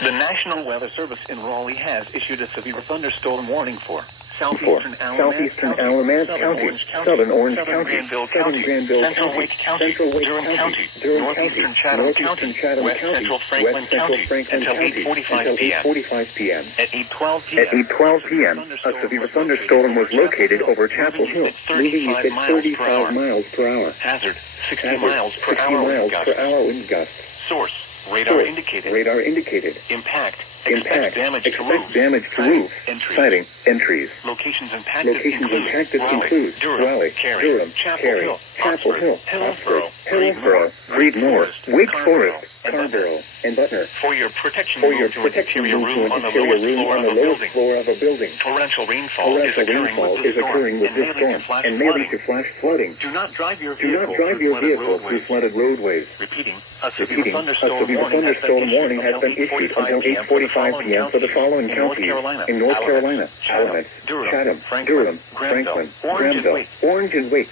The National Weather Service in Raleigh has issued a severe thunderstorm warning for southeastern Alamance County, Southern Orange Southern County, Granville Southern County, Granville Central County, Wake County, Central Wake Durham County, County, Northeastern Chatham County, West Central Franklin County, until 8:45 p.m. 8:45 p.m. At 8:12 p.m., At 8:12 p.m., a severe thunderstorm was located over Chapel Hill, moving at 35 miles per hour. Hazard, 60 Hazard, miles per 60 hour miles wind gusts. per hour wind gusts. Source, radar indicated. Radar indicated. Impact, Impact, damage to roof. expect damage to roof. Entry. Sighting, entries. Locations impacted include Raleigh, Raleigh, Cary, Durham, Chapel Cary, Hill, Chapel Hill, Hillsborough, Hillsborough, Reed North, Wake Forest, Carrboro, and Butner. For your protection, For your move to an protection, interior move to room an on the interior lowest room floor on of the a lowest building. floor of a building. Torrential rainfall is occurring with this storm and may lead to flash flooding. Do not drive your Do not drive your vehicle through flooded roadways. Repeating, a severe Repeating, a thunderstorm severe thunderstorm warning has been issued until 8:45 p.m. for the following counties in North Carolina: Alamance, Chatham, Durham, Franklin, Granville, Orange and Wake.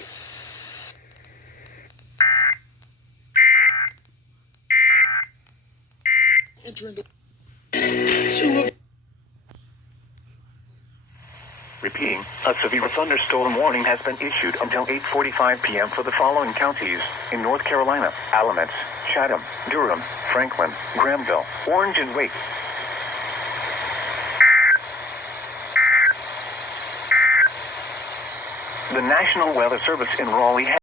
Repeating, a severe thunderstorm warning has been issued until 8:45 p.m. for the following counties in North Carolina: Alamance, Chatham, Durham, Franklin, Granville, Orange and Wake. The National Weather Service in Raleigh